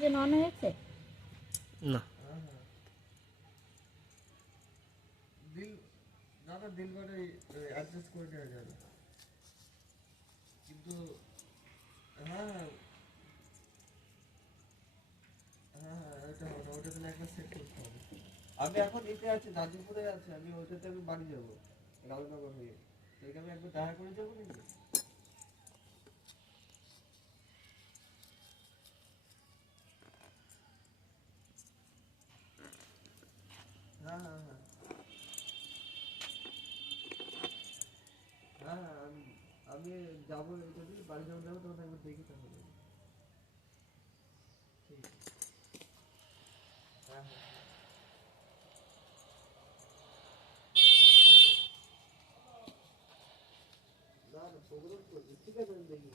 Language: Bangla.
যে নন হয়েছে না দিল দাদা দিল বারে অ্যাডজাস্ট করে দেওয়া যাবে কিন্তু হ্যাঁ হ্যাঁ হ্যাঁ হ্যাঁ ওটা হবে না ওটা তাহলে একবার সেট করতে হবে আমি এখন নিতে আছি নাজিরপুরে আছি আমি ওইটাতে আমি বাড়ি যাবো রাজনগর হয়ে তাহলে আমি একবার দেখা করে যাবো নাকি হ্যাঁ হ্যাঁ হ্যাঁ হ্যাঁ হ্যাঁ আমি যাবো যদি বাড়ি যাবো তখন একবার দেখি তাহলে ঠিক আছে হ্যাঁ হ্যাঁ না না প্রোগ্রাম করছি ঠিক আছে আমি দেখি